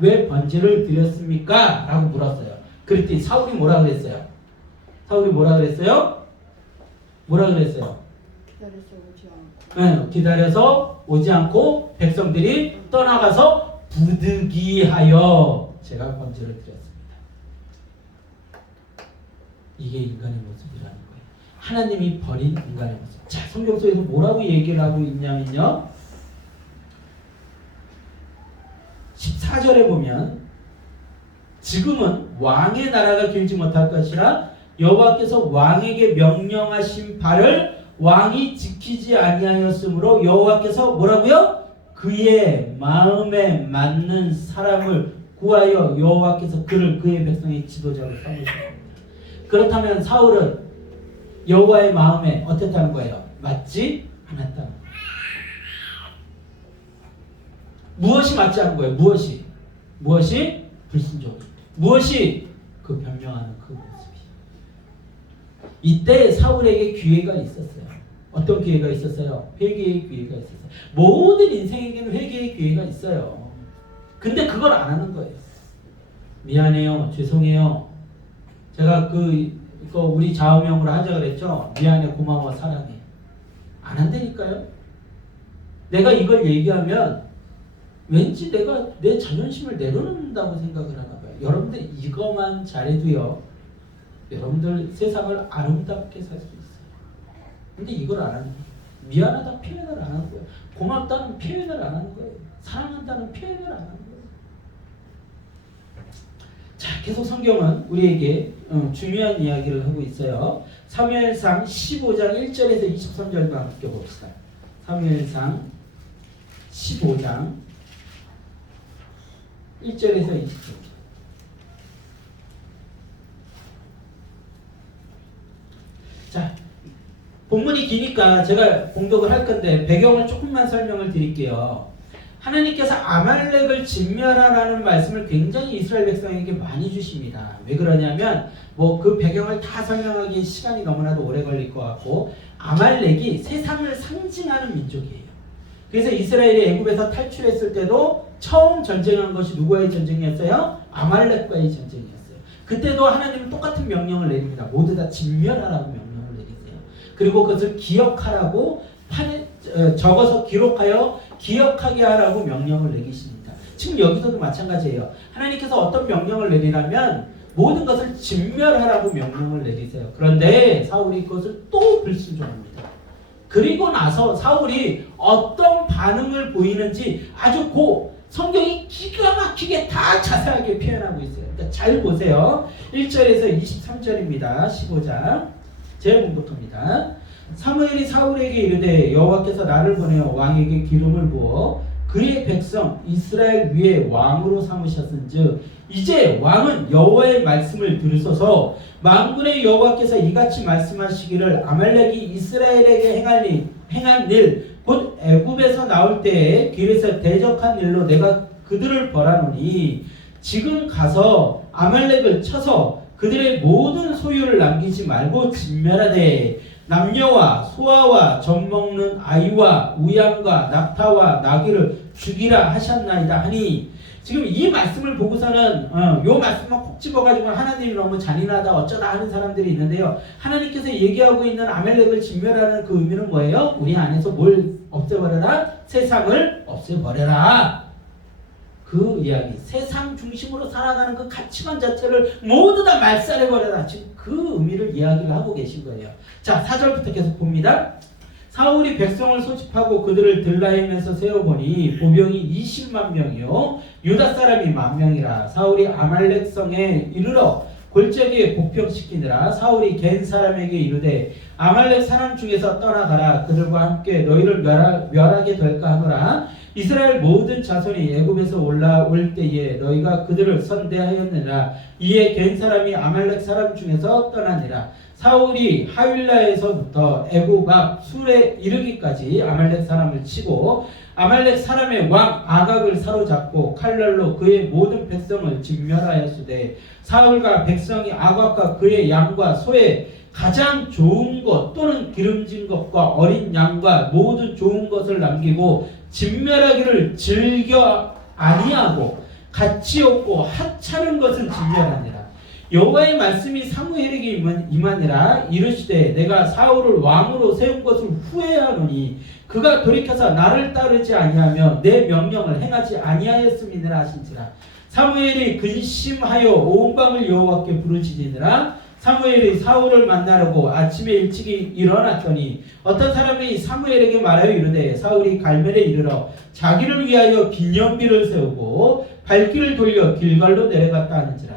왜 번제를 드렸습니까? 라고 물었어요. 그랬더니 사울이 뭐라 그랬어요? 사울이 뭐라 그랬어요? 뭐라 그랬어요? 기다려서 오지 않고. 네, 기다려서 오지 않고 백성들이 떠나가서 부득이하여 제가 번제를 드렸습니다. 이게 인간의 모습이라는 거예요. 하나님이 버린 인간의 모습. 자, 성경 속에서 뭐라고 얘기를 하고 있냐면요. 14절에 보면 지금은 왕의 나라가 길지 못할 것이라 여호와께서 왕에게 명령하신 바를 왕이 지키지 아니하였으므로 여호와께서 뭐라고요? 그의 마음에 맞는 사람을 구하여 여호와께서 그를 그의 백성의 지도자로 삼으셨습니다. 그렇다면 사울은 여호와의 마음에 어땠다는 거예요? 맞지 않았다는 거예요. 무엇이 맞지 않은 거예요? 무엇이 불순종입니다. 무엇이 그 변명하는 그 모습이. 이때 사울에게 기회가 있었어요. 어떤 기회가 있었어요? 회개의 기회가 있었어요. 모든 인생에게는 회개의 기회가 있어요. 근데 그걸 안 하는 거예요. 미안해요. 죄송해요. 제가 그거 우리 좌우명으로 하자 그랬죠. 미안해, 고마워, 사랑해. 안 한다니까요. 내가 이걸 얘기하면 왠지 내가 내 자존심을 내려놓는다고 생각을 하나 봐요. 여러분들 이거만 잘해도요. 여러분들 세상을 아름답게 살 수 있어요. 근데 이걸 안 하는 거예요. 미안하다 표현을 안 하는 거예요. 고맙다는 표현을 안 하는 거예요. 사랑한다는 표현을 안 하는 거예요. 자, 계속 성경은 우리에게 중요한 이야기를 하고 있어요. 사무엘상 15장 1절에서 23절과 함께 봅시다. 사무엘상 15장 1절에서 20절. 자, 본문이 기니까 제가 봉독을 할 건데 배경을 조금만 설명을 드릴게요. 하나님께서 아말렉을 진멸하라는 말씀을 굉장히 이스라엘 백성에게 많이 주십니다. 왜 그러냐면 뭐 그 배경을 다 설명하기에 시간이 너무나도 오래 걸릴 것 같고, 아말렉이 세상을 상징하는 민족이에요. 그래서 이스라엘이 애굽에서 탈출했을 때도 처음 전쟁한 것이 누구와의 전쟁이었어요? 아말렉과의 전쟁이었어요. 그때도 하나님은 똑같은 명령을 내립니다. 모두 다 진멸하라고 명령을 내리세요. 그리고 그것을 기억하라고 판에 적어서 기록하여 기억하게 하라고 명령을 내리십니다. 지금 여기서도 마찬가지예요. 하나님께서 어떤 명령을 내리라면 모든 것을 진멸하라고 명령을 내리세요. 그런데 사울이 그것을 또 불순종합니다. 그리고 나서 사울이 어떤 반응을 보이는지 아주 성경이 기가 막히게 다 자세하게 표현하고 있어요. 그러니까 잘 보세요. 1절에서 23절입니다. 15장 제가 공독합니다. 사무엘이 사울에게 이르되 여호와께서 나를 보내어 왕에게 기름을 부어 그의 백성 이스라엘 위에 왕으로 삼으셨은즉 이제 왕은 여호와의 말씀을 들으소서. 만군의 여호와께서 이같이 말씀하시기를 아말렉이 이스라엘에게 행한 일 곧 애굽에서 나올 때에 길에서 대적한 일로 내가 그들을 벌하노니 지금 가서 아말렉을 쳐서 그들의 모든 소유를 남기지 말고 진멸하되 남녀와 소아와 젖먹는 아이와 우양과 낙타와 나귀를 죽이라 하셨나이다 하니, 지금 이 말씀을 보고서는 요 말씀만 콕 집어가지고 하나님이 너무 잔인하다 어쩌다 하는 사람들이 있는데요. 하나님께서 얘기하고 있는 아말렉을 진멸하는 그 의미는 뭐예요? 우리 안에서 뭘 없애버려라? 세상을 없애버려라. 그 이야기, 세상 중심으로 살아가는 그 가치관 자체를 모두 다 말살해버려라. 지금 그 의미를 이야기를 하고 계신 거예요. 자, 4절부터 계속 봅니다. 사울이 백성을 소집하고 그들을 들라임에서 세워보니 보병이 20만 명이요 유다 사람이 10,000명이라. 사울이 아말렉 성에 이르러 골짜기에 복병시키느라 사울이 겐 사람에게 이르되 아말렉 사람 중에서 떠나가라. 그들과 함께 너희를 멸하게 될까 하노라. 이스라엘 모든 자손이 애굽에서 올라올 때에 너희가 그들을 선대하였느니라. 이에 겐 사람이 아말렉 사람 중에서 떠나니라. 사울이 하윌라에서부터 애굽 앞 술에 이르기까지 아말렉 사람을 치고 아말렉 사람의 왕 아각을 사로잡고 칼날로 그의 모든 백성을 진멸하였으되 사울과 백성이 아각과 그의 양과 소의 가장 좋은 것 또는 기름진 것과 어린 양과 모든 좋은 것을 남기고 진멸하기를 즐겨 아니하고 가치 없고 하찮은 것은 진멸하니라. 여호와의 말씀이 사무엘에게 임하니라. 이르시되 내가 사울을 왕으로 세운 것을 후회하노니 그가 돌이켜서 나를 따르지 아니하며 내 명령을 행하지 아니하였음이니라 하신지라. 사무엘이 근심하여 온 밤을 여호와께 부르짖으니라. 사무엘이 사울을 만나려고 아침에 일찍이 일어났더니 어떤 사람이 사무엘에게 말하여 이르되 사울이 갈멜에 이르러 자기를 위하여 기념비를 세우고 발길을 돌려 길갈로 내려갔다 하는지라.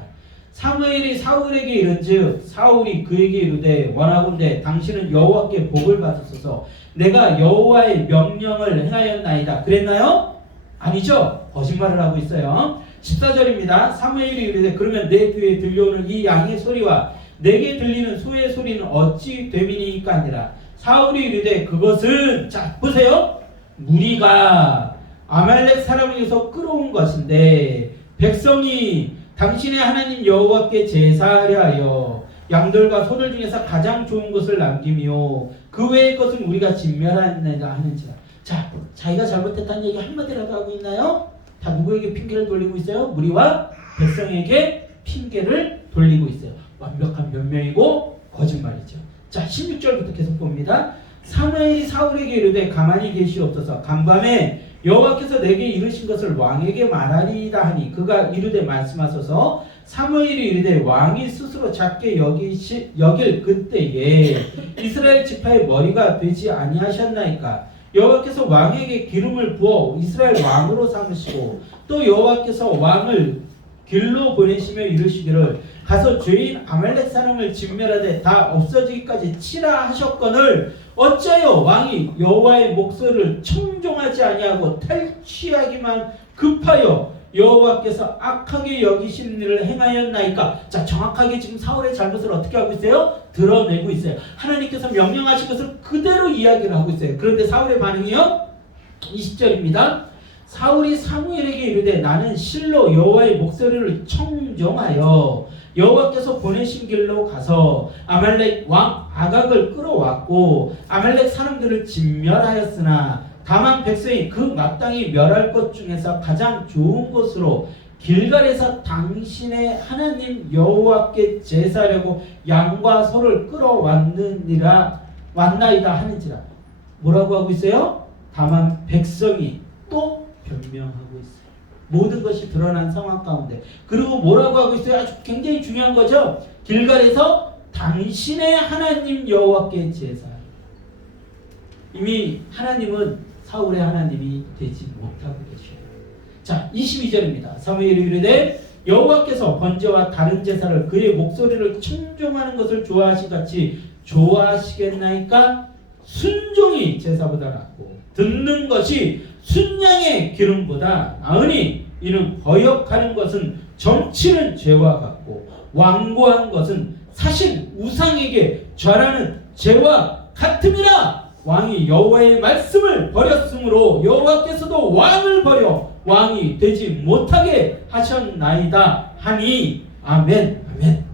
사무엘이 사울에게 이른즉 사울이 그에게 이르되 원하건대 당신은 여호와께 복을 받으소서. 내가 여호와의 명령을 행하였나이다. 그랬나요? 아니죠. 거짓말을 하고 있어요. 14절입니다. 사무엘이 이르되 그러면 내 귀에 들려오는 이 양의 소리와 내게 들리는 소의 소리는 어찌 됨이니까 아니라. 사울이 이르되 그것은 자 보세요. 무리가 아말렉 사람에게서 끌어온 것인데 백성이 당신의 하나님 여호와께 제사하려 하여 양들과 소들 중에서 가장 좋은 것을 남기며 그 외의 것은 우리가 진멸하느냐 하는지라. 자, 자기가 잘못했다는 얘기 한마디라도 하고 있나요? 다 누구에게 핑계를 돌리고 있어요? 무리와 백성에게 핑계를 돌리고 있어요. 완벽한 변명이고 거짓말이죠. 자, 16절부터 계속 봅니다. 사무엘이 사울에게 이르되 가만히 계시옵소서. 간밤에 여호와께서 내게 이르신 것을 왕에게 말하리이다 하니 그가 이르되 말씀하소서. 사무엘이 이르되 왕이 스스로 작게 여길 그때에 이스라엘 지파의 머리가 되지 아니하셨나이까. 여호와께서 왕에게 기름을 부어 이스라엘 왕으로 삼으시고 또 여호와께서 왕을 길로 보내시며 이르시기를 가서 죄인 아말렉 사람을 진멸하되 다 없어지기까지 치라 하셨거늘 어찌하여 왕이 여호와의 목소리를 청종하지 아니하고 탈취하기만 급하여 여호와께서 악하게 여기신 일을 행하였나이까. 자, 정확하게 지금 사울의 잘못을 어떻게 하고 있어요? 드러내고 있어요. 하나님께서 명령하신 것을 그대로 이야기를 하고 있어요. 그런데 사울의 반응이요? 20절입니다. 사울이 사무엘에게 이르되 나는 실로 여호와의 목소리를 청종하여 여호와께서 보내신 길로 가서 아말렉 왕 아각을 끌어왔고 아말렉 사람들을 진멸하였으나 다만 백성이 그 마땅히 멸할 것 중에서 가장 좋은 것으로 길갈에서 당신의 하나님 여호와께 제사하려고 양과 소를 끌어왔느니라 왔나이다 하는지라. 뭐라고 하고 있어요? 다만 백성이 또 변명하고 있어요. 모든 것이 드러난 상황 가운데. 그리고 뭐라고 하고 있어요? 아주 굉장히 중요한 거죠. 길갈에서 당신의 하나님 여호와께 제사하려. 이미 하나님은 사울의 하나님이 되지 못하고 계셔요. 자, 22절입니다. 사무엘이 이르되 여호와께서 번제와 다른 제사를 그의 목소리를 청종하는 것을 좋아하신 같이 좋아하시겠나이까? 순종이 제사보다 낫고 듣는 것이 순양의 기름보다 나으니 이는 거역하는 것은 점치는 죄와 같고 완고한 것은 사실 우상에게 절하는 죄와 같음이라. 왕이 여호와의 말씀을 버렸으므로 여호와께서도 왕을 버려 왕이 되지 못하게 하셨나이다 하니. 아멘. 아멘.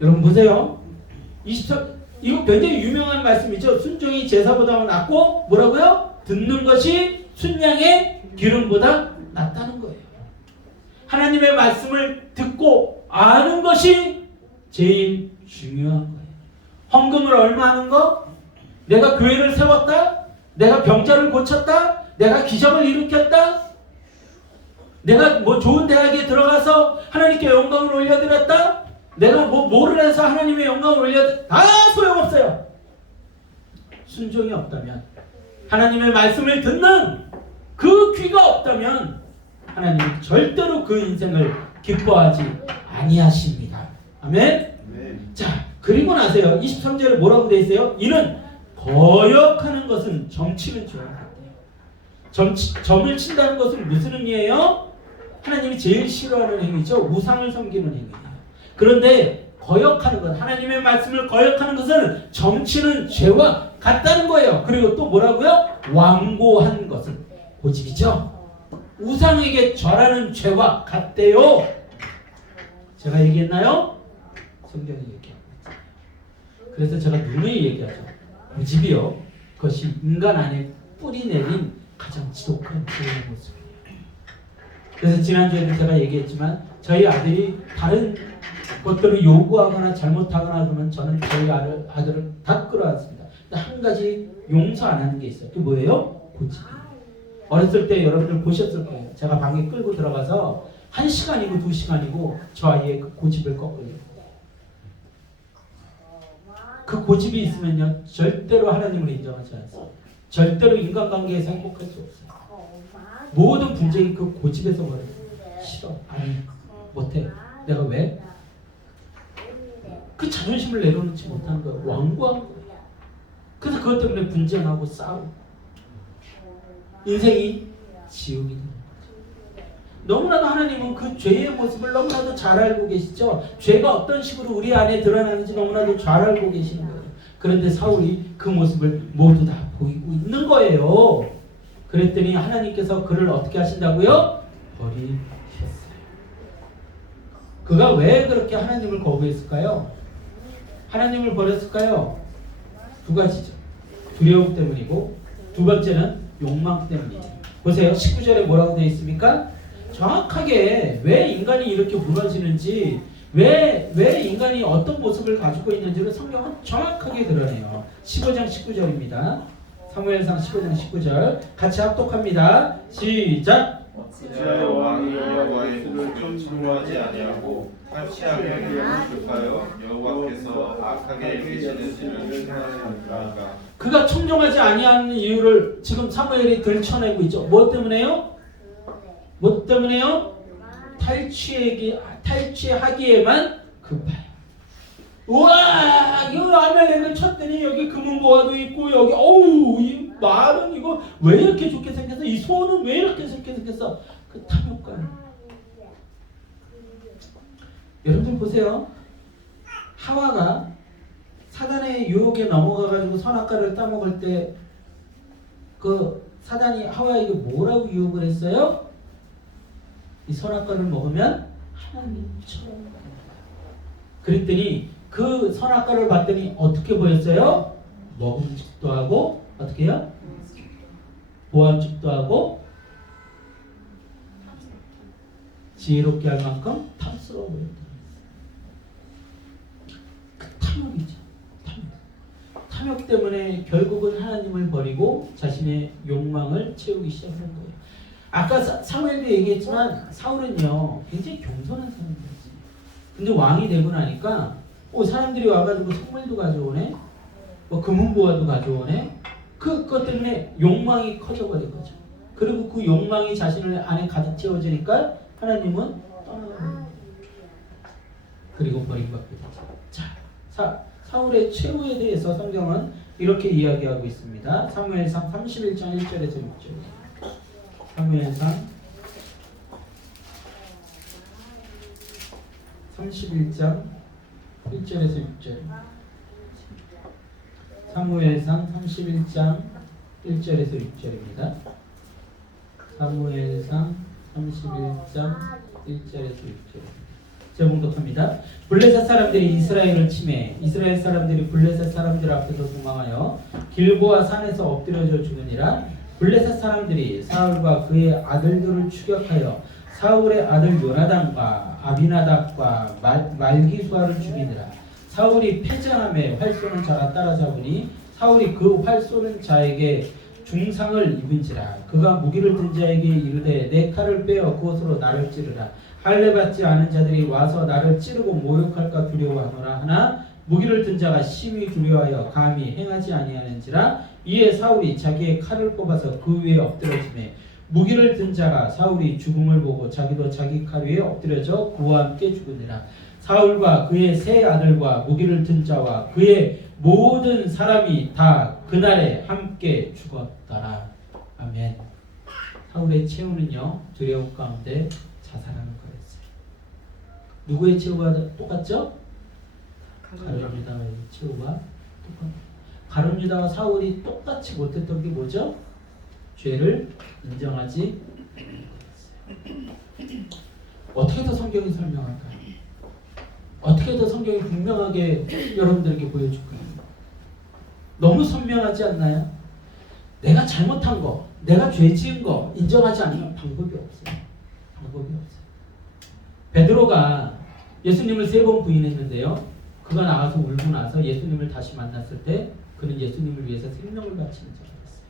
여러분 보세요. 20절 이거 굉장히 유명한 말씀이죠. 순종이 제사보다 낫고 뭐라고요? 듣는 것이 순양의 기름보다 낫다는 거예요. 하나님의 말씀을 듣고 아는 것이 제일 중요한 거예요. 헌금을 얼마 하는 거? 내가 교회를 세웠다? 내가 병자를 고쳤다? 내가 기적을 일으켰다? 내가 뭐 좋은 대학에 들어가서 하나님께 영광을 올려드렸다? 내가 뭐를 해서 하나님의 영광을 올려드렸다? 다 소용없어요. 순종이 없다면, 하나님의 말씀을 듣는 그 귀가 없다면 하나님은 절대로 그 인생을 기뻐하지 아니하십니다. 아멘? 자, 그리고 나서요 23절에 뭐라고 되어 있어요? 이는 거역하는 것은 점치는 죄와 같아요. 점을 친다는 것은 무슨 의미예요? 하나님이 제일 싫어하는 행위죠. 우상을 섬기는 행위예요. 그런데 거역하는 것, 하나님의 말씀을 거역하는 것은 점치는 죄와 같다는 거예요. 그리고 또 뭐라고요? 완고한 것은 고집이죠. 우상에게 절하는 죄와 같대요. 제가 얘기했나요? 성경이 얘기하고 있잖아요. 그래서 제가 누누이 얘기하죠. 고집이요, 그것이 인간 안에 뿌리 내린 가장 지독한 죄의 모습이에요. 그래서 지난주에도 제가 얘기했지만 저희 아들이 다른 것들을 요구하거나 잘못하거나 그러면 저는 저희 아들을 다 끌어왔습니다. 근데 한 가지 용서 안 하는 게 있어요. 그게 뭐예요? 고집이. 어렸을 때 여러분들 보셨을 거예요. 제가 방에 끌고 들어가서 1시간이고 2시간이고 저 아이의 그 고집을 꺾어요. 그 고집이 있으면요 절대로 하나님을 인정하지 않습니다. 절대로 인간관계에서 행복할 수 없어요. 모든 분쟁이 그 고집에서 벌어요. 싫어, 아니, 못해. 내가 왜? 그 자존심을 내려놓지 못한 거예요. 완고한 거예요. 그래서 그것 때문에 분쟁하고 싸우고 인생이 지옥이 되는 거죠. 너무나도 하나님은 그 죄의 모습을 너무나도 잘 알고 계시죠. 죄가 어떤 식으로 우리 안에 드러나는지 너무나도 잘 알고 계시는 거예요. 그런데 사울이 그 모습을 모두 다 보이고 있는 거예요. 그랬더니 하나님께서 그를 어떻게 하신다고요? 버리셨어요. 그가 왜 그렇게 하나님을 거부했을까요? 하나님을 버렸을까요? 두 가지죠. 두려움 때문이고 두 번째는 욕망 때문이죠. 보세요. 19절에 뭐라고 되어 있습니까? 정확하게 왜 인간이 이렇게 무너지는지 왜 인간이 어떤 모습을 가지고 있는지를 성경은 정확하게 드러내요. 15장 19절입니다. 사무엘상 15장 19절 같이 합독합니다. 시작. 어찌하여 왕이 여호와의 모습을 청구하지 아니하고 탈취하게 하였을까요? 여호와께서 악하게 여기시는지를 생각하니까. 그가 청정하지 아니하는 이유를 지금 사무엘이 들춰내고 있죠. 뭐 때문에요? 뭐 때문에요? 탈취하기에만 급해요. 우와, 이 아말렉을 쳤더니 여기 금은보화도 있고 여기 어우 이 말은 이거 왜 이렇게 좋게 생겼어? 이 소는 왜 이렇게 좋게 생겼어? 그 탐욕감. 여러분 보세요. 하와가 사단의 유혹에 넘어가가지고 선악과를 따먹을 때 그 사단이 하와에게 뭐라고 유혹을 했어요? 이 선악과를 먹으면 하나님처럼. 그랬더니 그 선악과를 봤더니 어떻게 보였어요? 먹음직도 하고 어떻게 해요? 보암직도 하고 지혜롭게 할 만큼 탐스러워 보였다. 그 탐욕이죠. 탐욕 때문에 결국은 하나님을 버리고 자신의 욕망을 채우기 시작한 거예요. 아까 사무엘도 얘기했지만 사울은요 굉장히 겸손한 사람이었어요. 근데 왕이 되고 나니까 사람들이 와가지고 선물도 가져오네, 뭐 금은보화도 가져오네. 그것 때문에 욕망이 커져버린 거죠. 그리고 그 욕망이 자신을 안에 가득 채워지니까 하나님은 떠나가는 그리고 버림받게 되죠. 자, 사울의 최후에 대해서 성경은 이렇게 이야기하고 있습니다. 사무엘상 31장 1절에서 6절. 사무엘상 31장 1절에서 6절. 사무엘상 31장 1절에서 6절입니다. 사무엘상 31장 1절에서 6절. 제가 봉독합니다. 블레셋 사람들이 이스라엘을 침해 이스라엘 사람들이 블레셋 사람들 앞에서 도망하여 길보아 산에서 엎드려져 죽으니라. 블레셋 사람들이 사울과 그의 아들들을 추격하여 사울의 아들 요나단과 아비나답과 말기수아를 죽이니라. 사울이 패전함에 활 쏘는 자가 따라잡으니 사울이 그 활 쏘는 자에게 중상을 입은지라. 그가 무기를 든 자에게 이르되 내 칼을 빼어 그것으로 나를 찌르라. 할례 받지 않은 자들이 와서 나를 찌르고 모욕할까 두려워하노라. 하나 무기를 든 자가 심히 두려워하여 감히 행하지 아니하는지라. 이에 사울이 자기의 칼을 뽑아서 그 위에 엎드러지매 무기를 든 자가 사울이 죽음을 보고 자기도 자기 칼 위에 엎드려져 그와 함께 죽으니라. 사울과 그의 세 아들과 무기를 든 자와 그의 모든 사람이 다 그날에 함께 죽었더라. 아멘. 사울의 최후는요 두려움 가운데 자살하는 거였어요. 누구의 최후와 똑같죠? 가룟 유다의 최후와 똑같아요. 가룟 유다와 사울이 똑같이 못했던 게 뭐죠? 죄를 인정하지 않았어요. 어떻게 더 성경이 설명할까요? 어떻게 더 성경이 분명하게 여러분들에게 보여줄까요? 너무 선명하지 않나요? 내가 잘못한 거, 내가 죄 지은 거 인정하지 않으면 방법이 없어요. 방법이 없어요. 베드로가 예수님을 3번 부인했는데요. 그가 나가서 울고 나서 예수님을 다시 만났을 때 그는 예수님을 위해서 생명을 바치는 자가 됐어요.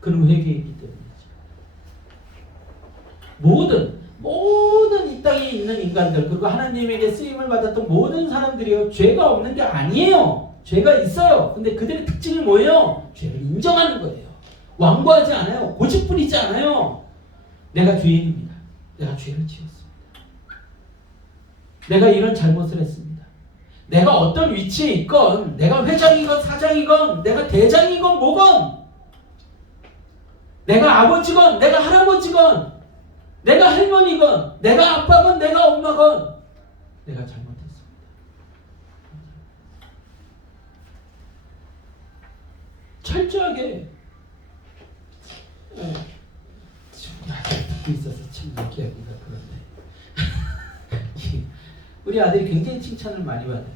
그는 회개했기 때문이죠. 모든 이 땅에 있는 인간들 그리고 하나님에게 쓰임을 받았던 모든 사람들이요 죄가 없는 게 아니에요. 죄가 있어요. 근데 그들의 특징이 뭐예요? 죄를 인정하는 거예요. 완고하지 않아요. 고집 부리지 않아요. 내가 죄인입니다. 내가 죄를 지었습니다. 내가 이런 잘못을 했습니다. 내가 어떤 위치에 있건 내가 회장이건 사장이건 내가 대장이건 뭐건 내가 아버지건 내가 할아버지건 내가 할머니건 내가 아빠건 내가 엄마건 내가 잘못했습니다. 철저하게 듣고 있어서 참 얘기하기가 그런데 우리 아들이 굉장히 칭찬을 많이 받아요.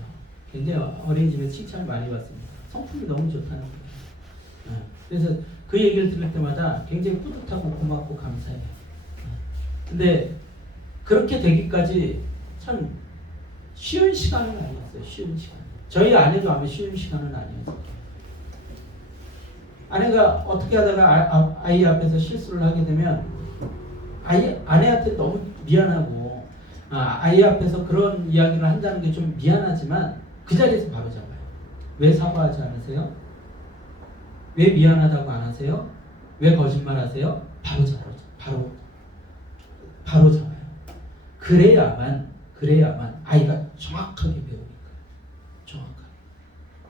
굉장히 어린이집에 칭찬을 많이 받습니다. 성품이 너무 좋다는 거예요. 그래서 그 얘기를 들을 때마다 굉장히 뿌듯하고 고맙고 감사해요. 근데 그렇게 되기까지 참 쉬운 시간은 아니었어요. 쉬운 시간. 저희 아내도 아마 쉬운 시간은 아니었어요. 아내가 어떻게 하다가 아이 앞에서 실수를 하게 되면 아내한테 너무 미안하고 아이 앞에서 그런 이야기를 한다는 게 좀 미안하지만 그 자리에서 바로 잡아요. 왜 사과하지 않으세요? 왜 미안하다고 안 하세요? 왜 거짓말하세요? 바로 잡아요. 바로 잡아요. 그래야만 아이가 정확하게 배우니까. 정확하게.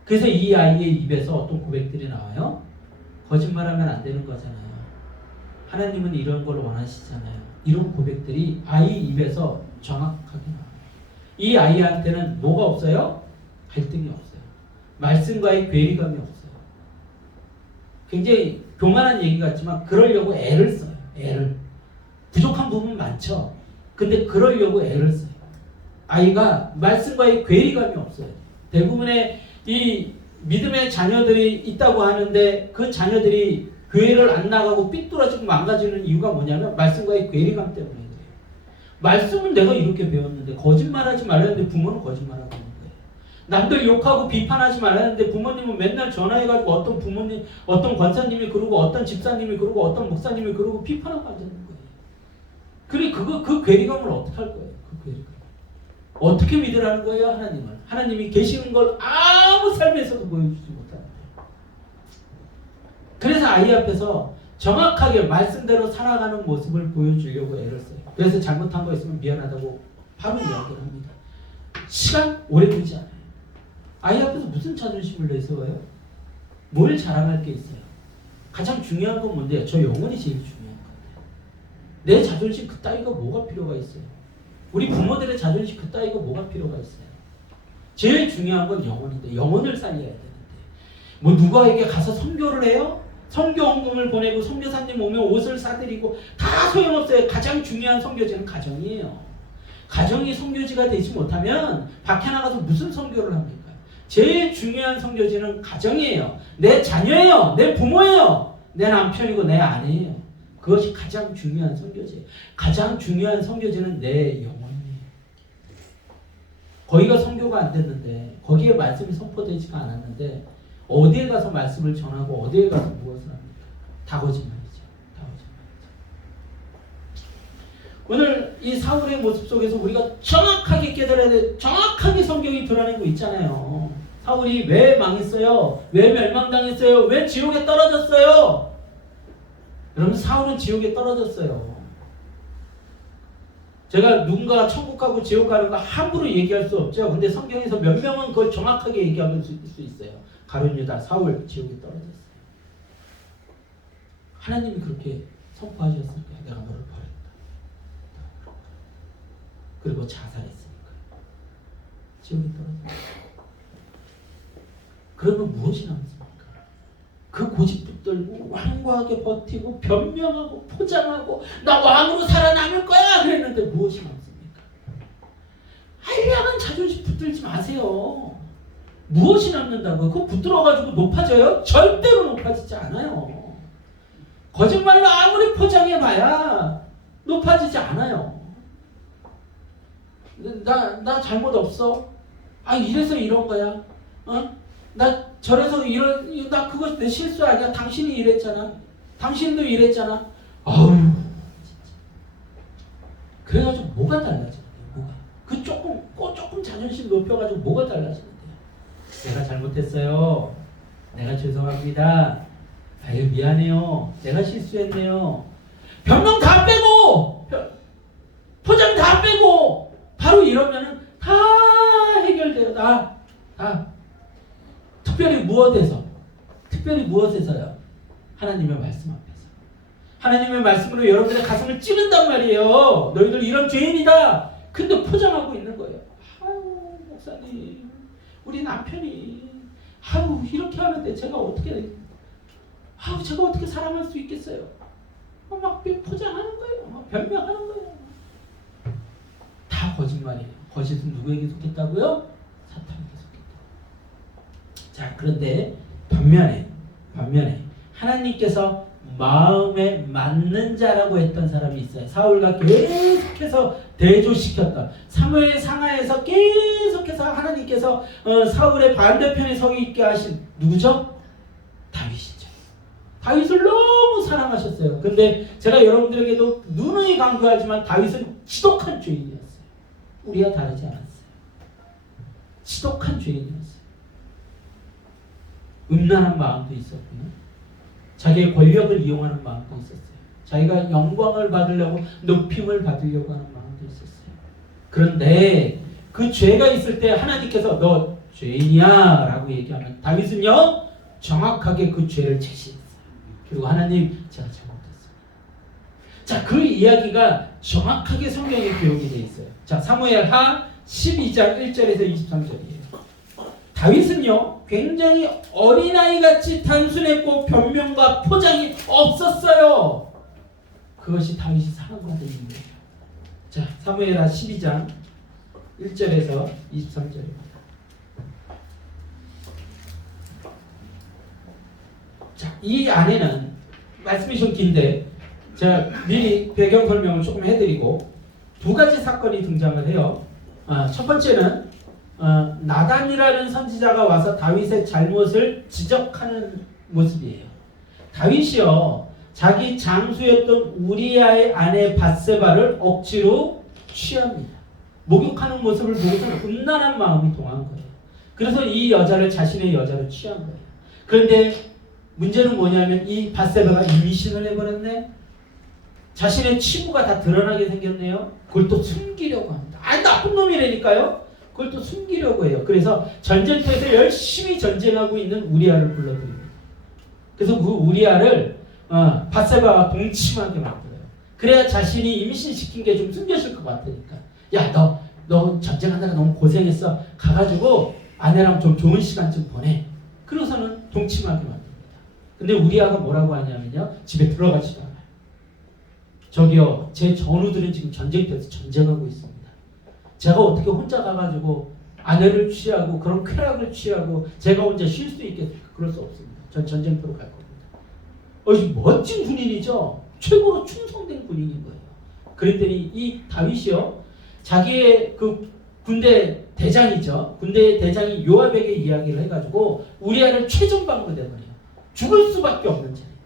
그래서 이 아이의 입에서 어떤 고백들이 나와요? 거짓말하면 안 되는 거잖아요. 하나님은 이런 걸 원하시잖아요. 이런 고백들이 아이 입에서 정확하게 나와요. 이 아이한테는 뭐가 없어요? 갈등이 없어요. 말씀과의 괴리감이 없어요. 굉장히 교만한 얘기 같지만 그러려고 애를 써요. 애를. 부족한 부분 많죠. 근데 그러려고 애를 써요. 아이가 말씀과의 괴리감이 없어요. 대부분의 이 믿음의 자녀들이 있다고 하는데 그 자녀들이 교회를 안 나가고 삐뚤어지고 망가지는 이유가 뭐냐면 말씀과의 괴리감 때문에 그래요. 말씀은 내가 이렇게 배웠는데 거짓말하지 말라는데 부모는 거짓말하고 있는 거예요. 남들 욕하고 비판하지 말라는데 부모님은 맨날 전화해가지고 어떤 부모님, 어떤 권사님이 그러고 어떤 집사님이 그러고 어떤 목사님이 그러고 비판하고 앉아있는 거예요. 그래 그 괴리감을 어떻게 할 거예요? 그 괴리감. 어떻게 믿으라는 거예요? 하나님을. 하나님이 계시는 걸 아무 삶에서도 보여주지 못합니다. 그래서 아이 앞에서 정확하게 말씀대로 살아가는 모습을 보여주려고 애를 써요. 그래서 잘못한 거 있으면 미안하다고 바로 이야기를 합니다. 시간 오래 걸리지 않아요. 아이 앞에서 무슨 자존심을 내세워요? 뭘 자랑할 게 있어요? 가장 중요한 건 뭔데요? 저 영혼이 제일 중요한 건데. 내 자존심 그따위가 뭐가 필요가 있어요? 우리 부모들의 자존심 그따위가 뭐가 필요가 있어요? 제일 중요한 건 영혼인데 영혼을 살려야 되는데 뭐 누가에게 가서 선교를 해요? 선교 헌금을 보내고 선교사님 오면 옷을 사드리고 다 소용없어요. 가장 중요한 선교지는 가정이에요. 가정이 선교지가 되지 못하면 밖에 나가서 무슨 선교를 합니까? 제일 중요한 선교지는 가정이에요. 내 자녀예요. 내 부모예요. 내 남편이고 내 아내예요. 그것이 가장 중요한 선교지예요. 가장 중요한 선교지는 내 영혼이에요. 거기가 선교가 안 됐는데 거기에 말씀이 선포되지가 않았는데 어디에 가서 말씀을 전하고 어디에 가서 무엇을 합니까? 다 거짓말이죠. 다 거짓말이죠. 오늘 이 사울의 모습 속에서 우리가 정확하게 깨달아야 돼. 정확하게 성경이 드러내고 있잖아요. 사울이 왜 망했어요? 왜 멸망당했어요? 왜 지옥에 떨어졌어요? 여러분 사울은 지옥에 떨어졌어요. 제가 누군가 천국 가고 지옥 가는 거 함부로 얘기할 수 없죠. 근데 성경에서 몇 명은 그걸 정확하게 얘기할 수 있어요. 가룟 유다, 사울 지옥에 떨어졌어요. 하나님이 그렇게 선포하셨을 거야. 내가 너를 버렸다. 그리고 자살했으니까 지옥에 떨어졌어요. 그러면 무엇이 남습니까? 그 고집 붙들고 완고하게 버티고 변명하고 포장하고 나 왕으로 살아남을 거야 그랬는데 무엇이 남습니까? 한량한 자존심 붙들지 마세요. 무엇이 남는다고요? 그거 붙들어가지고 높아져요? 절대로 높아지지 않아요. 거짓말로 아무리 포장해봐야 높아지지 않아요. 나 잘못 없어. 아, 이래서 이런 거야. 나 저래서 나 그거 내 실수 아니야. 당신이 이랬잖아. 당신도 이랬잖아. 아유, 진짜. 그래가지고 뭐가 달라지는데? 뭐가? 그 조금 자존심 높여가지고 뭐가 달라지는데? 내가 잘못했어요. 내가 죄송합니다. 아유, 미안해요. 내가 실수했네요. 변명 다 빼고, 포장 다 빼고, 바로 이러면은 다 해결돼요. 다. 특별히 무엇에서요? 하나님의 말씀 앞에서. 하나님의 말씀으로 여러분들의 가슴을 찌른단 말이에요. 너희들 이런 죄인이다. 근데 포장하고 있는 거예요. 아유, 목사님, 우리 남편이 이렇게 하는데 제가 어떻게 사랑할 수 있겠어요? 막 포장하는 거예요. 막 변명하는 거예요. 다 거짓말이에요. 거짓은 누구에게 속했다고요? 사탄에게 속했다. 자, 그런데 반면에 하나님께서 마음에 맞는 자라고 했던 사람이 있어요. 사울과 계속해서 대조시켰던, 사무엘 상하에서 계속해서 하나님께서 사울의 반대편에 서 있게 하신 누구죠? 다윗이죠. 다윗을 너무 사랑하셨어요. 근데 제가 여러분들에게도 누누이 강조하지만 다윗은 지독한 죄인이었어요. 우리와 다르지 않았어요. 지독한 죄인이었어요. 음란한 마음도 있었고요. 자기의 권력을 이용하는 마음도 있었어요. 자기가 영광을 받으려고, 높임을 받으려고 하는 마음도 있었어요. 그런데 그 죄가 있을 때 하나님께서 너 죄인이야 라고 얘기하면 다윗은요 정확하게 그 죄를 제시했어요. 그리고 하나님, 제가 잘못했습니다. 자, 그 이야기가 정확하게 성경에 기록이 되어 있어요. 자, 사무엘하 12장 1절에서 23절이에요. 다윗은요 굉장히 어린아이같이 단순했고 변명과 포장이 없었어요. 그것이 다윗이 사랑받은 이유예요. 자, 사무엘하 12장 1절에서 23절입니다. 자, 이 안에는 말씀이 좀 긴데 제가 미리 배경 설명을 조금 해드리고 두 가지 사건이 등장을 해요. 첫 번째는 나단이라는 선지자가 와서 다윗의 잘못을 지적하는 모습이에요. 다윗이요 자기 장수였던 우리아의 아내 밧세바를 억지로 취합니다. 목욕하는 모습을 보고서 음란한 마음이 동한 거예요. 그래서 이 여자를 자신의 여자로 취한 거예요. 그런데 문제는 뭐냐면 이 밧세바가 임신을 해버렸네. 자신의 치부가 다 드러나게 생겼네요. 그걸 또 숨기려고 합니다. 나쁜 놈이라니까요. 그걸 또 숨기려고 해요. 그래서 전쟁터에서 열심히 전쟁하고 있는 우리아를 불러들입니다. 그래서 그 우리아를 밧세바와 동침하게 만들어요. 그래야 자신이 임신시킨 게 좀 숨겨질 것 같으니까. 야, 너 전쟁하다가 너무 고생했어. 가가지고 아내랑 좀 좋은 시간 좀 보내. 그러고서는 동침하게 만듭니다. 근데 우리아가 뭐라고 하냐면요. 집에 들어가지도 않아요. 저기요, 제 전우들은 지금 전쟁터에서 전쟁하고 있습니다. 제가 어떻게 혼자 가가지고 아내를 취하고 그런 쾌락을 취하고 제가 혼자 쉴 수 있겠습니까? 그럴 수 없습니다. 전 전쟁터로 갈 겁니다. 멋진 군인이죠. 최고로 충성된 군인인 거예요. 그랬더니 이 다윗이요, 자기의 그 군대 대장이죠. 군대 대장이 요압에게 이야기를 해가지고 우리아를 최전방으로 내버려요. 죽을 수밖에 없는 자리예요.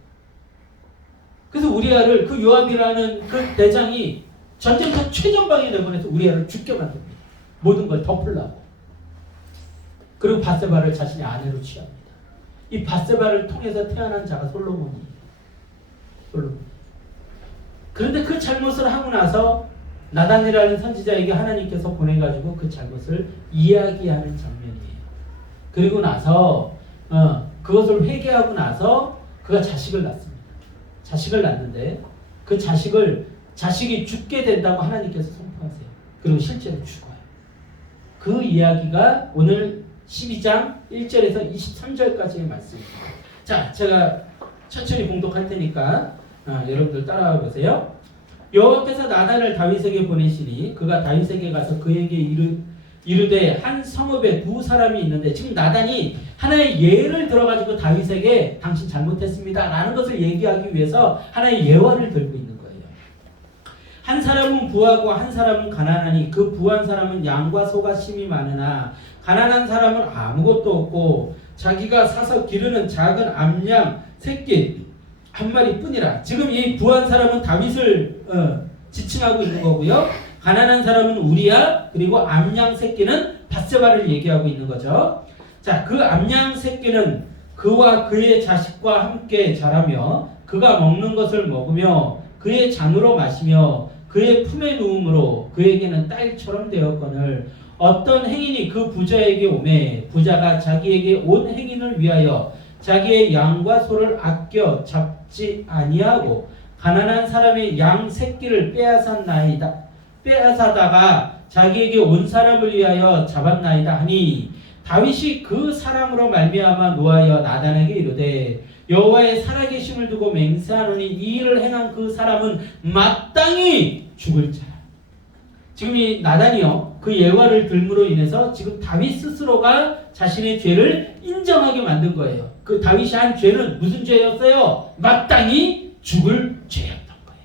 그래서 우리아를 그 요압이라는 그 대장이 전쟁터 최전방에 내보내서 우리아를 죽게 만듭니다. 모든 걸 덮으려고. 그리고 밧세바를 자신의 아내로 취합니다. 이 밧세바를 통해서 태어난 자가 솔로몬이에요. 솔로몬. 그런데 그 잘못을 하고 나서 나단이라는 선지자에게 하나님께서 보내가지고 그 잘못을 이야기하는 장면이에요. 그리고 나서 그것을 회개하고 나서 그가 자식을 낳습니다. 자식을 낳는데 그 자식이 죽게 된다고 하나님께서 선포하세요. 그리고 실제로 죽어요. 그 이야기가 오늘 12장 1절에서 23절까지의 말씀입니다. 자, 제가 천천히 봉독할 테니까 여러분들 따라와 보세요. 여호와께서 나단을 다윗에게 보내시니 그가 다윗에게 가서 그에게 이르되 한 성읍에 두 사람이 있는데, 지금 나단이 하나의 예를 들어가지고 다윗에게 당신 잘못했습니다 라는 것을 얘기하기 위해서 하나의 예화를 들고 있는 거예요. 한 사람은 부하고 한 사람은 가난하니 그 부한 사람은 양과 소가 심이 많으나 가난한 사람은 아무것도 없고 자기가 사서 기르는 작은 암양 새끼 한 마리뿐이라. 지금 이 부한 사람은 다윗을 지칭하고 있는 거고요. 가난한 사람은 우리야, 그리고 암양 새끼는 밧세바를 얘기하고 있는 거죠. 자, 그 암양 새끼는 그와 그의 자식과 함께 자라며 그가 먹는 것을 먹으며 그의 잔으로 마시며 그의 품에 누움으로 그에게는 딸처럼 되었거늘 어떤 행인이 그 부자에게 오매 부자가 자기에게 온 행인을 위하여 자기의 양과 소를 아껴 잡지 아니하고 가난한 사람의 양 새끼를 빼앗아다가 자기에게 온 사람을 위하여 잡았나이다 하니 다윗이 그 사람으로 말미암아 노하여 나단에게 이르되 여호와의 살아계심을 두고 맹세하노니 이 일을 행한 그 사람은 마땅히 죽을 자라. 지금 이 나단이요, 그 예화를 들므로 인해서 지금 다윗 스스로가 자신의 죄를 인정하게 만든 거예요. 그 다윗이 한 죄는 무슨 죄였어요? 마땅히 죽을 죄였던 거예요.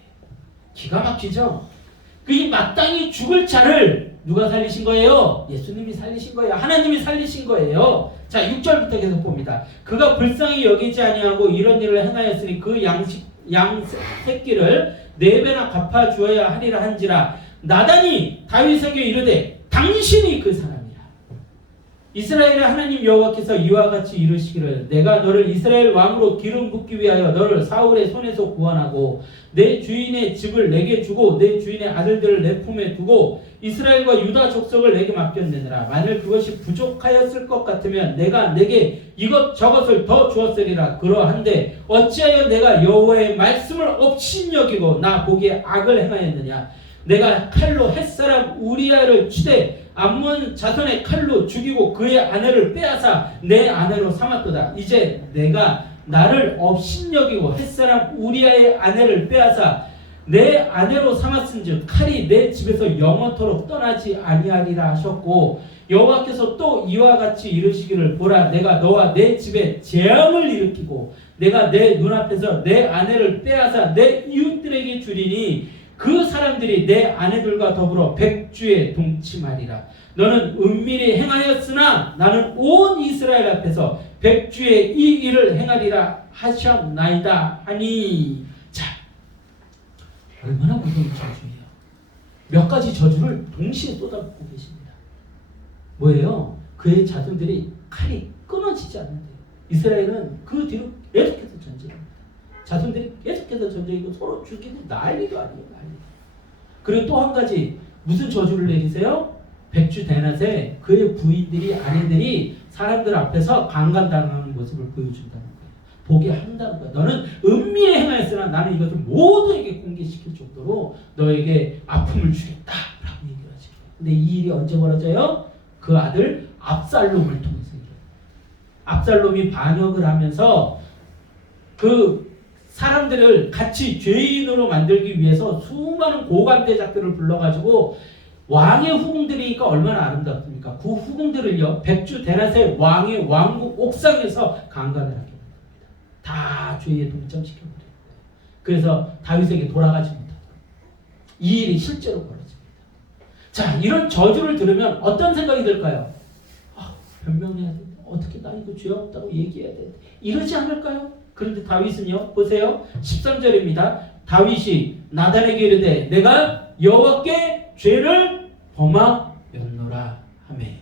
기가 막히죠? 그 이 마땅히 죽을 자를 누가 살리신 거예요? 예수님이 살리신 거예요. 하나님이 살리신 거예요. 자, 6절부터 계속 봅니다. 그가 불쌍히 여기지 아니하고 이런 일을 행하였으니 그 양 새끼를 4배나 갚아 주어야 하리라 한지라. 나단이 다윗에게 이르되 당신이 그 사람이라. 이스라엘의 하나님 여호와께서 이와 같이 이르시기를 내가 너를 이스라엘 왕으로 기름 붓기 위하여 너를 사울의 손에서 구원하고 내 주인의 집을 내게 주고 내 주인의 아들들을 내 품에 두고 이스라엘과 유다 족속을 내게 맡겼느니라. 만일 그것이 부족하였을 것 같으면 내가 내게 이것저것을 더 주었으리라. 그러한데 어찌하여 내가 여호와의 말씀을 업신여기고 나 보기에 악을 행하였느냐. 내가 칼로 햇사람 우리아를 치되 암몬 자손의 칼로 죽이고 그의 아내를 빼앗아 내 아내로 삼았도다. 이제 내가 나를 업신여기고 햇사람 우리아의 아내를 빼앗아 내 아내로 삼았은즉 칼이 내 집에서 영원토록 떠나지 아니하리라 하셨고 여호와께서 또 이와 같이 이르시기를 보라 내가 너와 내 집에 재앙을 일으키고 내가 내 눈앞에서 내 아내를 빼앗아 내 이웃들에게 주리니 그 사람들이 내 아내들과 더불어 백주에 동침하리라. 너는 은밀히 행하였으나 나는 온 이스라엘 앞에서 백주에 이 일을 행하리라 하셨나이다 하니. 자, 얼마나 무서운 저주예요. 몇 가지 저주를 동시에 쏟아붓고 계십니다. 뭐예요? 그의 자손들이 칼이 끊어지지 않는데요. 이스라엘은 그 뒤로 계속해서 전쟁합니다. 자손들이 계속해서 전쟁이고 서로 죽이고 난리도 아니에요. 난리. 그리고 또 한 가지 무슨 저주를 내리세요? 백주 대낮에 그의 부인들이 아내들이 사람들 앞에서 강간당하는 모습을 보여준다는 거예요. 보게 한다는 거예요. 너는 은밀히 행하였으나 나는 이것을 모두에게 공개시킬 정도로 너에게 아픔을 주겠다라고 얘기를 하죠. 근데 이 일이 언제 벌어져요? 그 아들 압살롬을 통해서 일어나요. 압살롬이 반역을 하면서 그 사람들을 같이 죄인으로 만들기 위해서 수많은 고관대작들을 불러가지고 왕의 후궁들이니까 얼마나 아름답습니까? 그 후궁들을요 백주 대낮에 왕의 왕국 옥상에서 강간을 하게 됩니다. 다 죄에 동참시켜버려요. 그래서 다윗에게 돌아가지 못하고 이 일이 실제로 벌어집니다. 자, 이런 저주를 들으면 어떤 생각이 들까요? 아, 변명해야 돼. 어떻게 나 이거 죄 없다고 얘기해야 돼. 이러지 않을까요? 그런데 다윗은요, 보세요. 13절입니다. 다윗이 나단에게 이르되 내가 여호와께 죄를 범하였노라 하매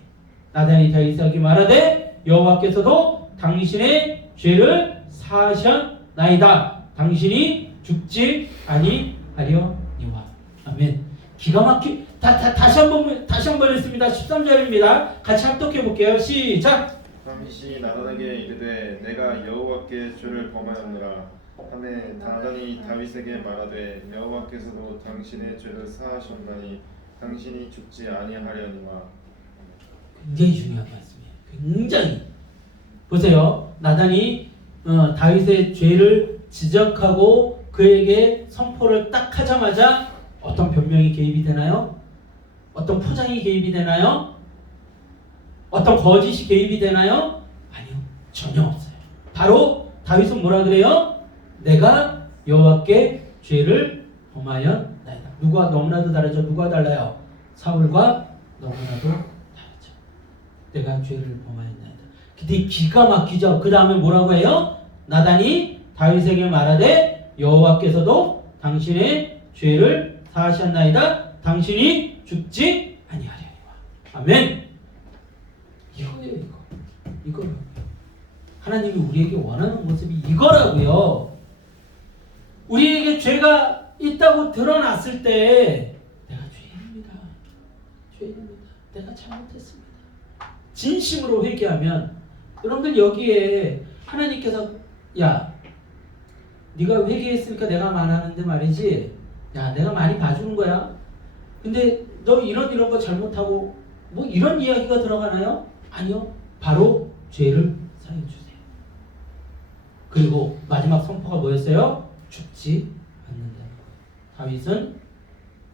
나단이 다윗에게 말하되 여호와께서도 당신의 죄를 사하셨나이다. 당신이 죽지 아니하려니와. 아멘. 기가 막히 다시 한번 했습니다. 13절입니다. 같이 합독해 볼게요. 시작. 다윗이 나단에게 이르되 내가 여호와께 죄를 범하였노라 하매 나단이 다윗에게 말하되 여호와께서도 당신의 죄를 사하셨나니 당신이 죽지 아니하려니와. 굉장히 중요한 말씀이에요. 굉장히. 보세요. 나단이 다윗의 죄를 지적하고 그에게 선포를 딱 하자마자 어떤 변명이 개입이 되나요? 어떤 포장이 개입이 되나요? 어떤 거짓이 개입이 되나요? 아니요, 전혀 없어요. 바로 다윗은 뭐라 그래요? 내가 여호와께 죄를 범하였나이다. 누가 너무나도 다르죠? 누가 달라요? 사울과 너무나도 다르죠. 내가 죄를 범하였나이다. 근데 기가 막히죠. 그 다음에 뭐라고 해요? 나단이 다윗에게 말하되 여호와께서도 당신의 죄를 사하셨나이다. 당신이 죽지 아니하리라. 아멘. 이거예요, 이거. 이거라고요. 하나님이 우리에게 원하는 모습이 이거라고요. 우리에게 죄가 있다고 드러났을 때 내가 죄인입니다. 죄인입니다. 내가 잘못했습니다. 진심으로 회개하면 여러분들 여기에 하나님께서 야 네가 회개했으니까 내가 말하는데 말이지 야 내가 많이 봐주는 거야. 근데 너 이런 거 잘못하고 뭐 이런 이야기가 들어가나요? 아니요. 바로 죄를 사해 주세요. 그리고 마지막 선포가 뭐였어요? 죽지 않는다는 거예요. 다윗은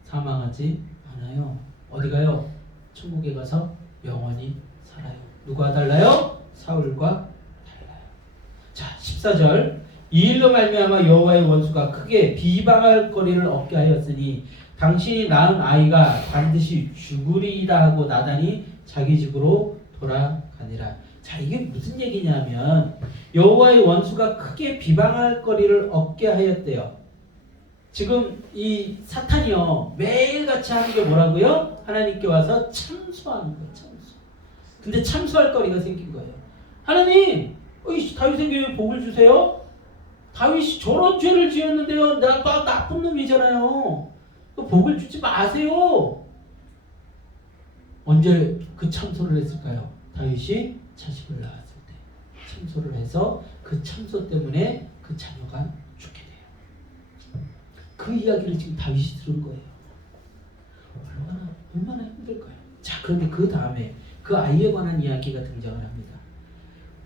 사망하지 않아요. 어디 가요? 천국에 가서 영원히 살아요. 누가 달라요? 사울과 달라요. 자, 14절. 이 일로 말미암아 여호와의 원수가 크게 비방할 거리를 얻게 하였으니 당신이 낳은 아이가 반드시 죽으리이다 하고 나단이 자기 집으로 돌아가니라. 자, 이게 무슨 얘기냐면 여호와의 원수가 크게 비방할 거리를 얻게 하였대요. 지금 이 사탄이요 매일같이 하는 게 뭐라고요? 하나님께 와서 참소하는 거예요. 참소. 근데 참소할 거리가 생긴 거예요. 하나님, 다윗에게 왜 복을 주세요? 다윗이 저런 죄를 지었는데요. 내가 나쁜 놈이잖아요. 복을 주지 마세요. 언제 그 참소를 했을까요? 다윗이 자식을 낳았을 때 참소를 해서 그 참소 때문에 그 자녀가 죽게 돼요. 그 이야기를 지금 다윗이 들은 거예요. 얼마나 힘들까요? 자, 그런데 그 다음에 그 아이에 관한 이야기가 등장을 합니다.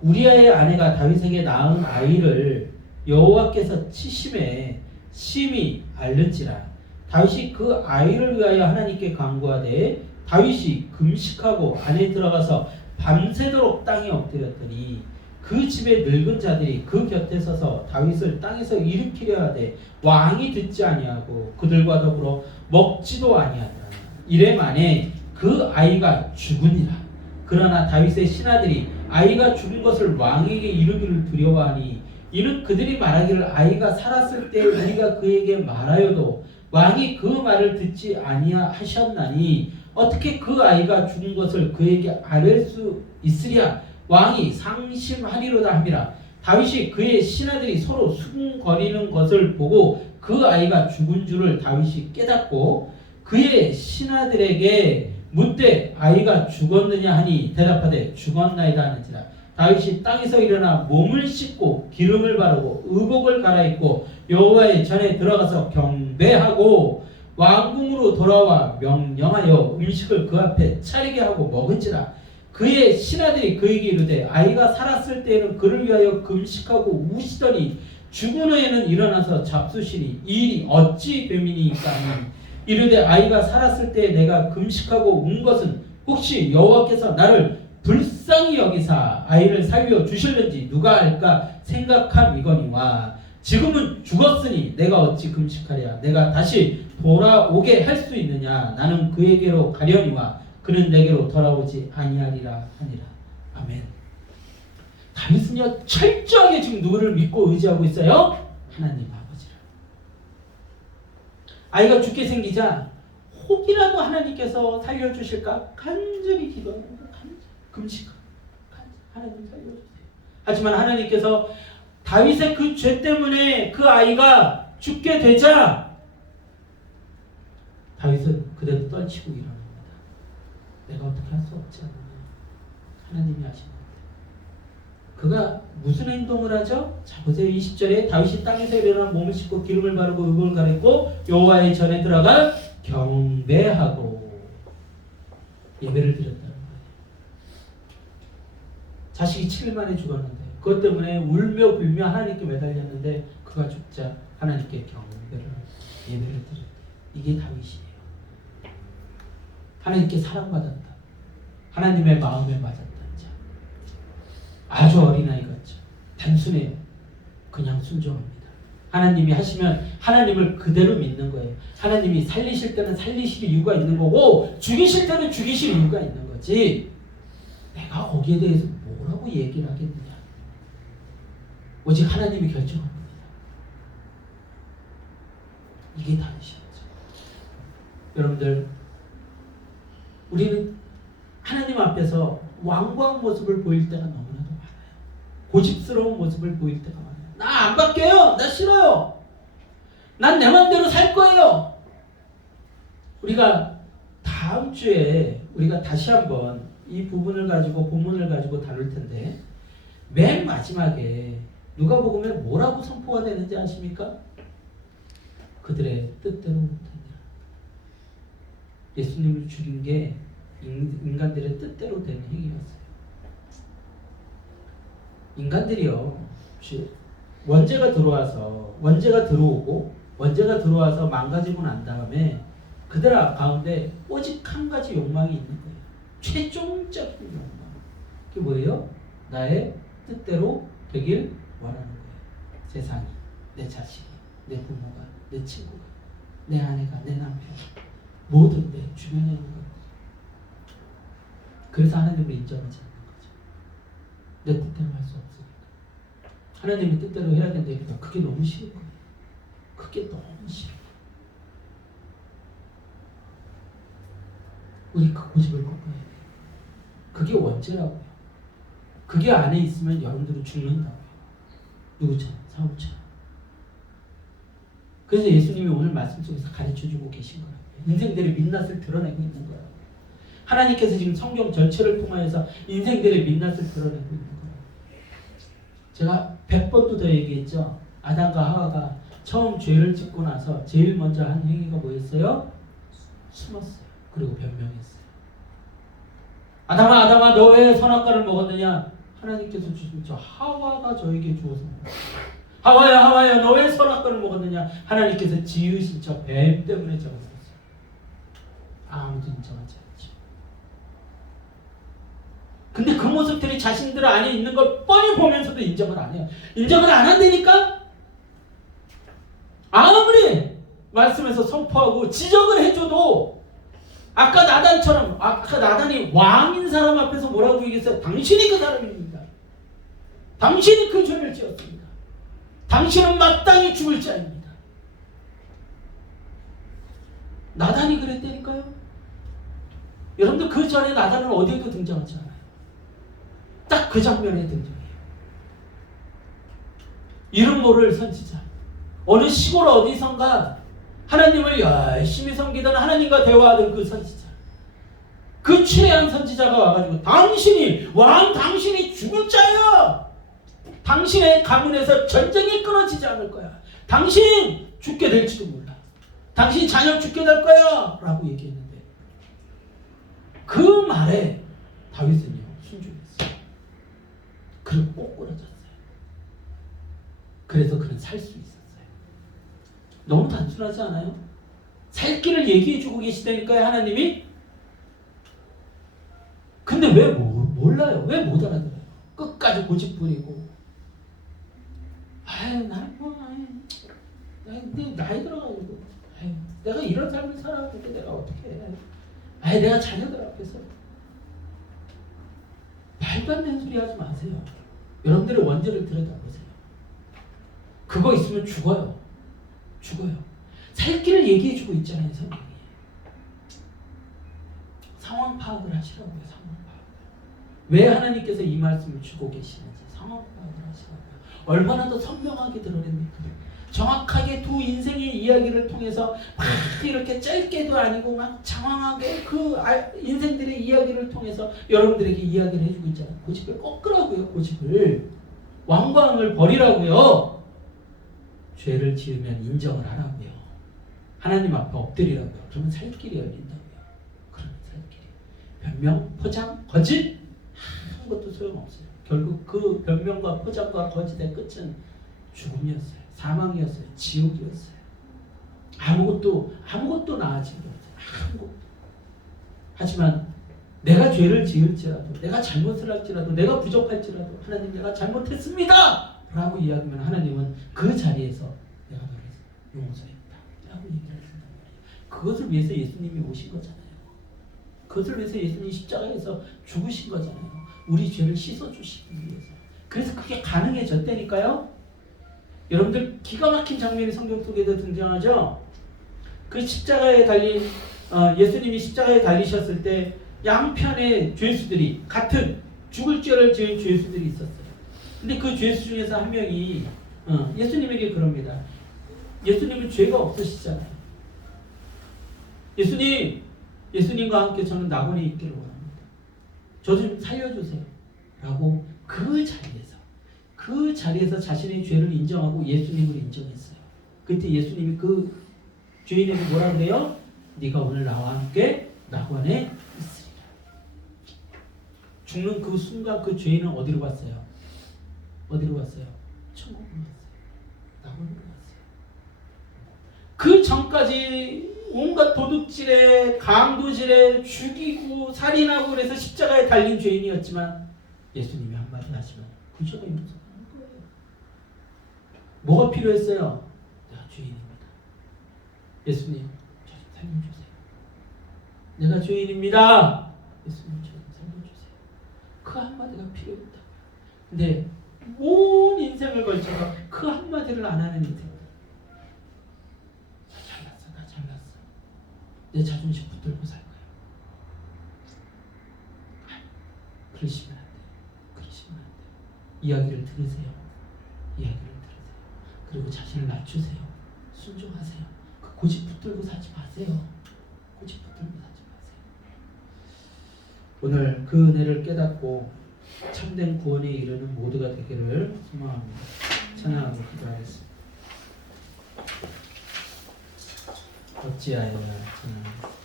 우리아의 아내가 다윗에게 낳은 아이를 여호와께서 치심에 심히 알렸지라. 다윗이 그 아이를 위하여 하나님께 간구하되 다윗이 금식하고 안에 들어가서 밤새도록 땅에 엎드렸더니 그 집의 늙은 자들이 그 곁에 서서 다윗을 땅에서 일으키려 하되 왕이 듣지 아니하고 그들과 더불어 먹지도 아니하더라. 이래 만에 그 아이가 죽으니라. 그러나 다윗의 신하들이 아이가 죽은 것을 왕에게 이르기를 두려워하니 이는 그들이 말하기를 아이가 살았을 때 우리가 그에게 말하여도 왕이 그 말을 듣지 아니하셨나니 어떻게 그 아이가 죽은 것을 그에게 아뢰 수 있으랴. 왕이 상심하리로다 함이라. 다윗이 그의 신하들이 서로 수군거리는 것을 보고 그 아이가 죽은 줄을 다윗이 깨닫고 그의 신하들에게 묻되 아이가 죽었느냐 하니 대답하되 죽었나이다 하는지라. 다윗이 땅에서 일어나 몸을 씻고 기름을 바르고 의복을 갈아입고 여호와의 전에 들어가서 경배하고 왕궁으로 돌아와 명령하여 음식을 그 앞에 차리게 하고 먹은지라. 그의 신하들이 그에게 이르되 아이가 살았을 때에는 그를 위하여 금식하고 우시더니 죽은 후에는 일어나서 잡수시니 이 일이 어찌 됨이니까 하니 이르되 아이가 살았을 때 내가 금식하고 운 것은 혹시 여호와께서 나를 불쌍히 여기사 아이를 살려 주실는지 누가 알까 생각함이거니와 지금은 죽었으니 내가 어찌 금식하랴. 내가 다시 돌아오게 할 수 있느냐. 나는 그에게로 가려니와 그는 내게로 돌아오지 아니하리라 하니라. 아멘. 다윗은요 철저하게 지금 누구를 믿고 의지하고 있어요? 하나님 아버지를. 아이가 죽게 생기자 혹이라도 하나님께서 살려주실까 간절히 기도합니다. 금식. 하나님 살려주세요. 하지만 하나님께서 다윗의 그 죄 때문에 그 아이가 죽게 되자 다윗은 그대로 떨치고 일어납니다. 내가 어떻게 할 수 없지 않느냐. 하나님이 하신 것. 그가 무슨 행동을 하죠? 자 보세요. 20절에 다윗이 땅에서 일어나 몸을 씻고 기름을 바르고 의복을 갈아입고 여호와의 전에 들어가 경배하고 예배를 드렸다는 거예요. 자식이 7일 만에 죽었는데 그것 때문에 울며 불며 하나님께 매달렸는데 그가 죽자 하나님께 경배를 예배를 드렸다. 이게 다윗이에요. 하나님께 사랑받았다. 하나님의 마음에 맞았던 자. 아주 어린아이 같죠. 단순해요. 그냥 순종합니다. 하나님이 하시면 하나님을 그대로 믿는 거예요. 하나님이 살리실 때는 살리실 이유가 있는 거고 죽이실 때는 죽이실 이유가 있는 거지. 내가 거기에 대해서 뭐라고 얘기를 하겠느냐. 오직 하나님이 결정합니다. 이게 다르시죠. 여러분들, 우리는 하나님 앞에서 완고한 모습을 보일 때가 너무나도 많아요. 고집스러운 모습을 보일 때가 많아요. 나 안 바뀌어요. 나 싫어요. 난 내 마음대로 살 거예요. 우리가 다음 주에 우리가 다시 한번 이 부분을 가지고 본문을 가지고 다룰 텐데, 맨 마지막에 누가복음에 뭐라고 선포가 되는지 아십니까? 그들의 뜻대로 못하니라. 예수님을 죽인 게 인간들의 뜻대로 되는 행위였어요. 인간들이요, 원죄가 들어와서 망가지고 난 다음에 그들 가운데 오직 한 가지 욕망이 있는 거예요. 최종적인 욕망. 그게 뭐예요? 나의 뜻대로 되길 원하는 거예요. 세상이, 내 자식이, 내 부모가, 내 친구가, 내 아내가, 내 남편, 모든 내 주변에 있는 것. 그래서 하나님을 인정하지 않는 거죠. 내 뜻대로 할 수 없으니까. 하나님의 뜻대로 해야 된다니까 그게 너무 싫은 거예요. 그게 너무 싫어. 우리 그 고집을 꺾어야 돼요. 그게 원죄라고요. 그게 안에 있으면 여러분들은 죽는다고요. 누구처럼? 사울처럼. 그래서 예수님이 오늘 말씀 속에서 가르쳐주고 계신 거예요. 인생들의 민낯을 드러내고 있는 거예요. 하나님께서 지금 성경 전체를 통하여서 인생들의 민낯을 드러내고 있는 거예요. 제가 100번도 더 얘기했죠. 아담과 하와가 처음 죄를 짓고 나서 제일 먼저 한 행위가 뭐였어요? 숨었어요. 그리고 변명했어요. 아담아 너 왜 선악과를 먹었느냐? 하나님께서 주신 저 하와가 저에게 주어서 하와야 너 왜 선악과를 먹었느냐? 하나님께서 지으신 저 뱀 때문에 저가 먹었어요. 아무도 인정하지 않죠. 근데 그 모습들이 자신들 안에 있는 걸 뻔히 보면서도 인정을 안 해요. 인정을 안 한다니까? 아무리 말씀에서 선포하고 지적을 해줘도 아까 나단이 왕인 사람 앞에서 뭐라고 얘기했어요? 당신이 그 사람입니다. 당신이 그 죄를 지었습니다. 당신은 마땅히 죽을 자입니다. 나단이 그랬다니까요. 여러분들 그 전에 나단은 어디에도 등장하지 않아요. 딱 그 장면에 등장해요. 이름 모를 선지자. 어느 시골 어디선가 하나님을 열심히 섬기던 하나님과 대화하던 그 선지자. 그 최애한 선지자가 와가지고 당신이 죽을 자야. 당신의 가문에서 전쟁이 끊어지지 않을 거야. 당신 죽게 될지도 몰라. 당신 자녀 죽게 될 거야. 라고 얘기했는데 그 말에 다윗은요 순종했어요. 그리고 꼬꾸라졌어요. 그래서 그는 살 수 있었어요. 너무 단순하지 않아요? 살 길을 얘기해주고 계시다니까요 하나님이. 근데 왜 몰라요? 왜 못 알아들어요? 끝까지 고집 부리고 나이 들어가지고 내가 이런 삶을 살아왔는데 내가 어떻게 해. 내가 자녀들 앞에서 말도 안 되는 소리 하지 마세요. 여러분들의 원죄를 들여다보세요. 그거 있으면 죽어요. 살 길을 얘기해주고 있잖아요 성경이. 상황 파악을 하시라고요. 상황 파악. 왜 하나님께서 이 말씀을 주고 계시는지 상황 파악을 하시라고요. 얼마나 더 선명하게 드러냅니까? 정확하게 두 인생의 이야기를 통해서 막 이렇게 짧게도 아니고 막 장황하게 그 인생들의 이야기를 통해서 여러분들에게 이야기를 해주고 있잖아요. 고집을 꺾으라고요. 고집을. 완고함을 버리라고요. 죄를 지으면 인정을 하라고요. 하나님 앞에 엎드리라고요. 그러면 살 길이 열린다고요. 그러면 살 길이. 변명, 포장, 거짓 아무것도 소용없어요. 결국 그 변명과 포장과 거짓의 끝은 죽음이었어요. 사망이었어요. 지옥이었어요. 아무것도 나아진 게 없어요. 아무것도. 하지만 내가 죄를 지을지라도, 내가 잘못을 할지라도, 내가 부족할지라도 하나님 내가 잘못했습니다 라고 이야기하면 하나님은 그 자리에서 내가 너를 용서했다 라고 얘기를 하신단 말이에요. 그것을 위해서 예수님이 오신 거잖아요. 그것을 위해서 예수님이 십자가에서 죽으신 거잖아요. 우리 죄를 씻어주시기 위해서. 그래서 그게 가능해졌다니까요. 여러분들 기가 막힌 장면이 성경 속에도 등장하죠. 그 십자가에 달린 예수님이 십자가에 달리셨을 때 양편의 죄수들이 같은 죽을 죄를 지은 죄수들이 있었어요. 근데 그 죄수 중에서 한 명이 예수님에게 그럽니다. 예수님은 죄가 없으시잖아요. 예수님과 함께 저는 낙원에 있기를 원합니다. 저 좀 살려주세요. 라고 그 자리에서 자신의 죄를 인정하고 예수님을 인정했어요. 그때 예수님이 그 죄인에게 뭐라 그래요? 네가 오늘 나와 함께 낙원에 있으리라. 죽는 그 순간 그 죄인은 어디로 갔어요? 천국으로 갔어요. 낙원으로 갔어요. 그 전까지 온갖 도둑질에 강도질에 죽이고 살인하고 그래서 십자가에 달린 죄인이었지만 예수님이 한마디 하시면 그 죄가 용서하는 거예요. 뭐가 필요했어요? 내가 죄인입니다. 예수님 저 좀 살려주세요. 내가 죄인입니다. 예수님 저 좀 살려주세요. 그 한마디가 필요했다. 근데 온 인생을 걸쳐서 그 한마디를 안 하는 인생. 나 잘났어. 내 자존심 붙들고 살 거야. 그러시면 안 돼. 이야기를 들으세요. 그리고 자신을 낮추세요. 순종하세요. 그 고집 붙들고 사지 마세요. 오늘 그 은혜를 깨닫고 참된 구원에 이르는 모두가 되기를 소망합니다. 찬양하고 기도하겠습니다. 어찌하여 찬양합니다.